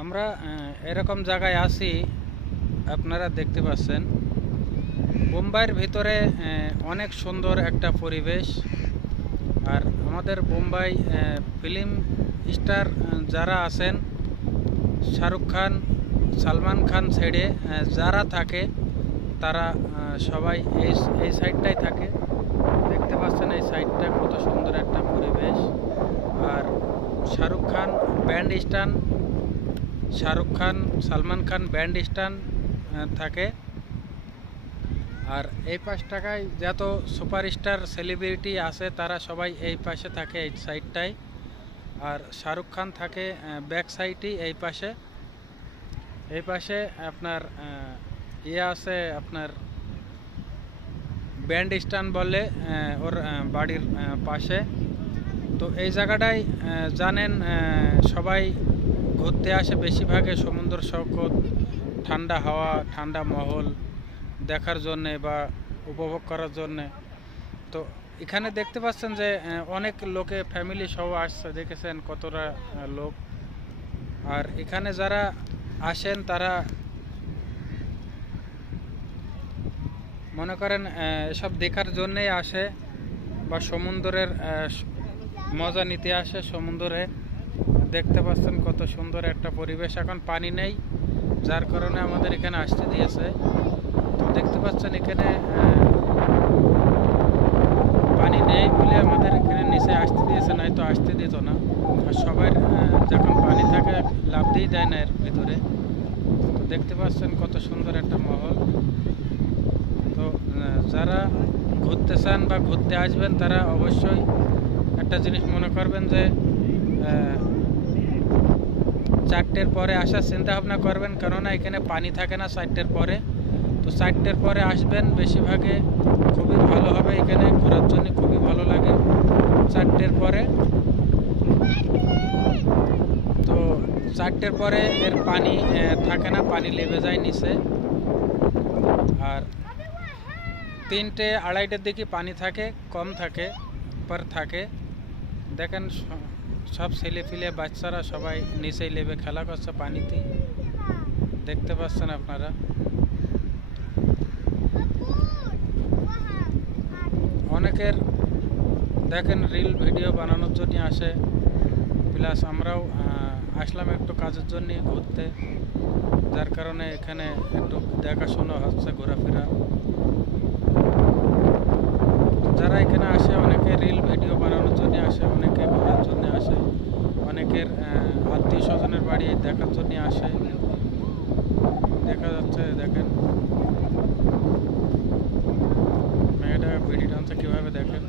আমরা এরকম জায়গায় আছি, আপনারা দেখতে পাচ্ছেন বোম্বাইয়ের ভিতরে অনেক সুন্দর একটা পরিবেশ। আর আমাদের বোম্বাই ফিল্ম স্টার যারা আছেন, শাহরুখ খান, সালমান খান ছেড়ে যারা থাকে তারা সবাই এই সাইডটাই থাকে। দেখতে পাচ্ছেন এই সাইডটা কত সুন্দর একটা পরিবেশ। আর Shahrukh Khan band stand, Shahrukh Khan Salman Khan band stand থাকে। আর এই পাশটায় যত সুপারস্টার সেলিব্রিটি আছে তারা সবাই এই পাশে থাকে, এই সাইডটায়। আর শাহরুখ খান থাকে ব্যাক সাইডই এই পাশে। এই পাশে আপনার আছে আপনার ব্যান্ড স্ট্যান্ড বলে ওর বাড়ির পাশে। তো এই জায়গাটায় জানেন সবাই ঘুরতে আসে বেশিরভাগে সমুদ্র সৈকত, ঠান্ডা হাওয়া, ঠান্ডা মহল দেখার জন্যে বা উপভোগ করার জন্যে। তো এখানে দেখতে পাচ্ছেন যে অনেক লোকে ফ্যামিলি সহ আসছে, দেখেছেন কতটা লোক। আর এখানে যারা আসেন তারা মনে করেন এসব দেখার জন্যেই আসে বা সমুদ্রের মজা নিতে আসে সমুদ্রে। দেখতে পাচ্ছেন কত সুন্দর একটা পরিবেশ। এখন পানি নেই, যার কারণে আমাদের এখানে আসতে দিয়েছে। তো দেখতে পাচ্ছেন এখানে পানি নেই বলে আমাদের এখানে নিচে আসতে দিয়েছে, নাই তো আসতে দিত না। আর সবার যখন পানি থাকে লাভ দিয়ে দেয় না এর ভিতরে। তো দেখতে পাচ্ছেন কত সুন্দর একটা মহল। তো যারা ঘুরতে চান বা ঘুরতে আসবেন তারা অবশ্যই একটা জিনিস মনে করবেন যে 4টের পরে আসার চিন্তা ভাবনা করবেন, কেননা এখানে পানি থাকে না 4টের পরে। তো 4টের পরে আসবেন, বেশিরভাগে খুবই ভালো হবে। এখানে ঘোরার জন্য খুবই ভালো লাগে 4টের পরে। তো 4টের পরে এর পানি থাকে না, পানি লেবে যায় নিচে। আর 3টে 2:30টার দিকে পানি থাকে, কম থাকে পর থাকে। দেখেন সব ছেলে ফিলে বাচ্চারা সবাই নিচেই লেবে খেলা করছে পানিতে, দেখতে পাচ্ছেন আপনারা। অনেকের দেখেন রিল ভিডিও বানানোর জন্য আসে, প্লাস আমরাও আসলাম একটু কাজের জন্য ঘুরতে, যার কারণে এখানে একটু দেখাশোনা হচ্ছে, ঘোরাফেরা। যারা এখানে আসে অনেকে রিল ভিডিও বানানোর জন্য আসে, অনেকে ঘোরার জন্য আসে, অনেকের আত্মীয় স্বজনের বাড়ি দেখার জন্য আসে। দেখা যাচ্ছে দেখেন মেয়েটা ভিডিও টানছে কীভাবে, দেখেন।